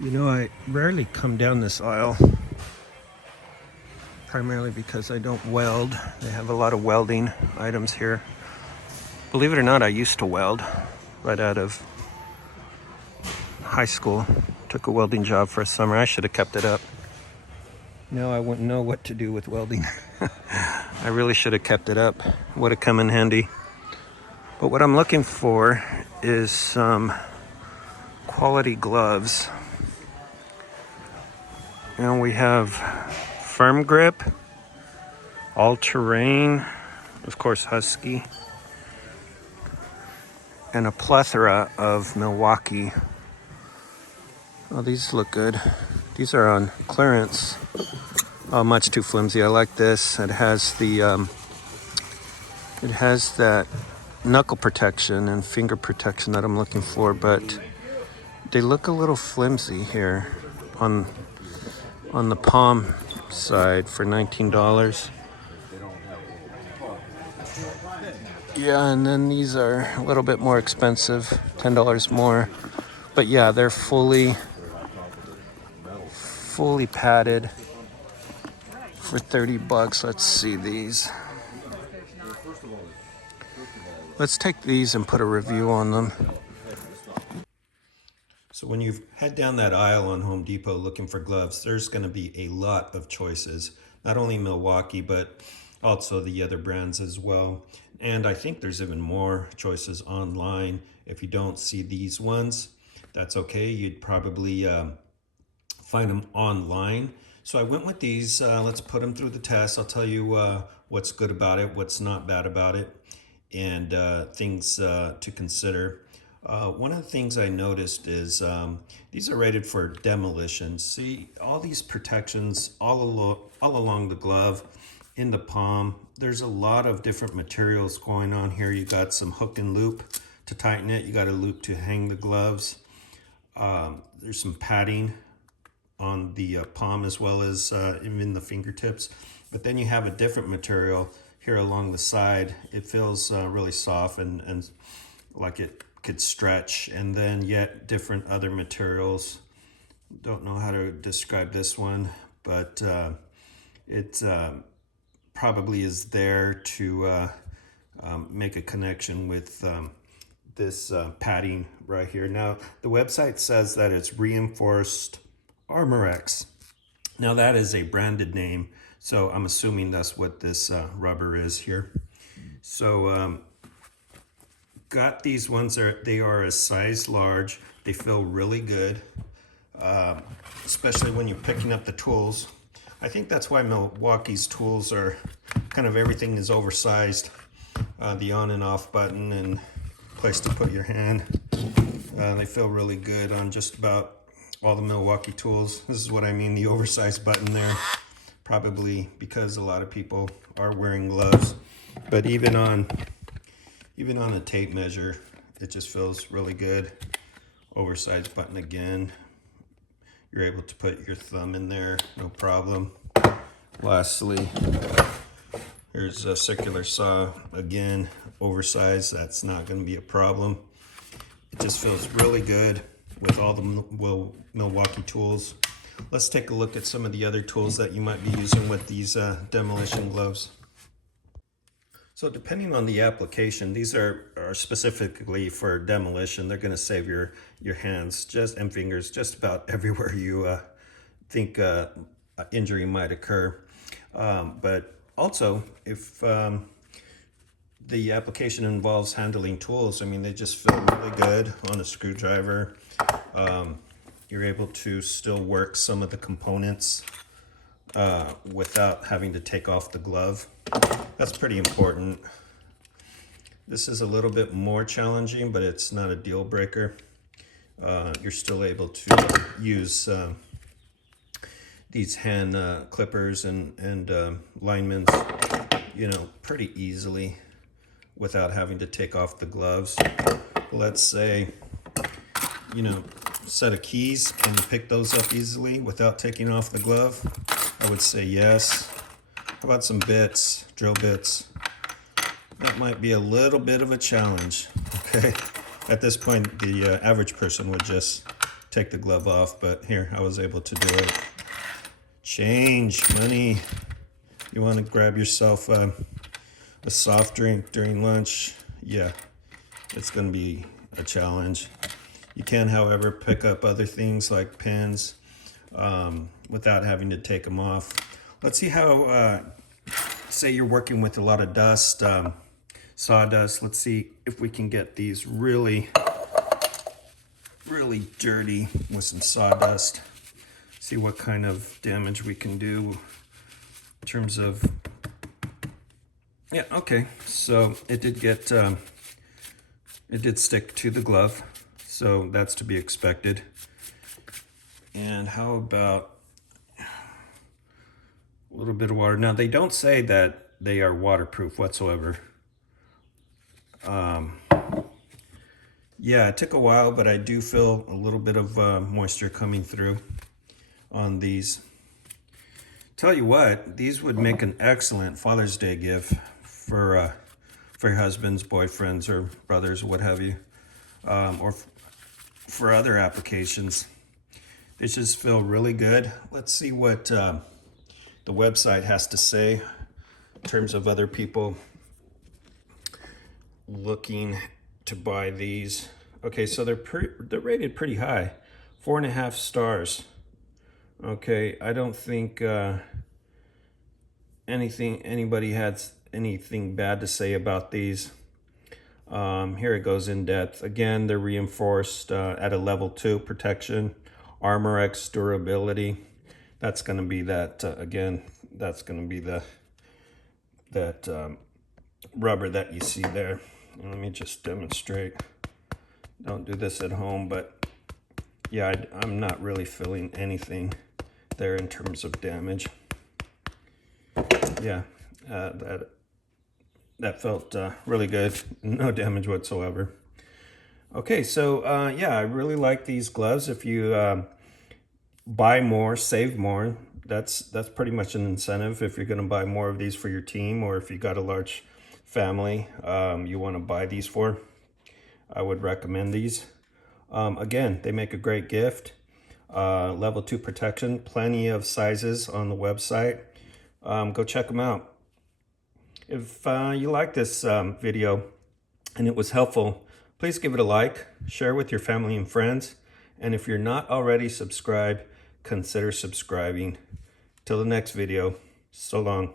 You know, I rarely come down this aisle, primarily because I don't weld. They have a lot of welding items here. Believe it or not, I used to weld right out of high school. Took a welding job for a summer. I should have kept it up. Now I wouldn't know what to do with welding. I really should have kept it up. Would have come in handy. But what I'm looking for is some quality gloves. And we have firm grip, all terrain, of course Husky, and a plethora of Milwaukee. Oh, these look good. These are on clearance. Oh, much too flimsy. I like this. It has that knuckle protection and finger protection that I'm looking for, but they look a little flimsy here on the palm side for $19. Yeah, and then these are a little bit more expensive, $10 more. But yeah, they're fully padded for $30. Let's see these. Let's take these and put a review on them. So when you head down that aisle on Home Depot looking for gloves, there's going to be a lot of choices. Not only Milwaukee, but also the other brands as well. And I think there's even more choices online. If you don't see these ones, that's okay. You'd probably find them online. So I went with these. Let's put them through the test. I'll tell you what's good about it, what's not bad about it, and things to consider. One of the things I noticed is these are rated for demolition. See all these protections all along the glove, in the palm. There's a lot of different materials going on here. You got some hook and loop to tighten it. You got a loop to hang the gloves. There's some padding on the palm as well as in the fingertips. But then you have a different material here along the side. It feels really soft and like it could stretch, and then yet different other materials. Don't know how to describe this one, but it probably is there to make a connection with this padding right here. Now the website says that it's reinforced Armorex. Now that is a branded name, so I'm assuming that's what this rubber is here. So got these ones. They are a size large. They feel really good, especially when you're picking up the tools. I think that's why Milwaukee's tools are kind of, everything is oversized. The on and off button and place to put your hand. They feel really good on just about all the Milwaukee tools. This is what I mean, the oversized button there. Probably because a lot of people are wearing gloves. But even on a tape measure, it just feels really good. Oversized button again. You're able to put your thumb in there, no problem. Lastly, here's a circular saw. Again, oversized, that's not going to be a problem. It just feels really good with all the Milwaukee tools. Let's take a look at some of the other tools that you might be using with these demolition gloves. So depending on the application, these are specifically for demolition. They're going to save your hands and fingers just about everywhere you think injury might occur. But also, if the application involves handling tools, I mean, they just feel really good on a screwdriver. You're able to still work some of the components without having to take off the glove. That's pretty important. This is a little bit more challenging, but it's not a deal breaker. You're still able to use these hand clippers and linements, pretty easily without having to take off the gloves. Let's say, set of keys, can you pick those up easily without taking off the glove? I would say yes. How about some bits, drill bits? That might be a little bit of a challenge, okay? At this point, the average person would just take the glove off, but here, I was able to do it. Change money. You want to grab yourself a soft drink during lunch? Yeah, it's going to be a challenge. You can, however, pick up other things like pens without having to take them off. Let's see how, say you're working with a lot of dust, sawdust. Let's see if we can get these really dirty with some sawdust. See what kind of damage we can do in terms of, yeah, okay. So it did get, it did stick to the glove. So that's to be expected. And how about a little bit of water? Now they don't say that they are waterproof whatsoever. Yeah, it took a while, but I do feel a little bit of moisture coming through on these. Tell you what, these would make an excellent Father's Day gift for your husbands, boyfriends, or brothers, or what have you, or for other applications. They just feel really good. Let's see what the website has to say in terms of other people looking to buy these. Okay, so they're rated pretty high, 4.5 stars. Okay, I don't think anybody had anything bad to say about these. Here it goes in depth. Again, they're reinforced at a level 2 protection, Armor X durability. That's going to be that again. That's going to be that rubber that you see there. Let me just demonstrate. Don't do this at home, but yeah, I'm not really feeling anything there in terms of damage. Yeah, that felt really good. No damage whatsoever. Okay, so yeah, I really like these gloves. If you buy more, save more, that's pretty much an incentive. If you're going to buy more of these for your team, or if you got a large family you want to buy these for, I would recommend these. Again, they make a great gift. Level 2 protection, plenty of sizes on the website. Go check them out. If you like this video and it was helpful, please give it a like, share with your family and friends, and if you're not already subscribed, consider subscribing. Till the next video, so long.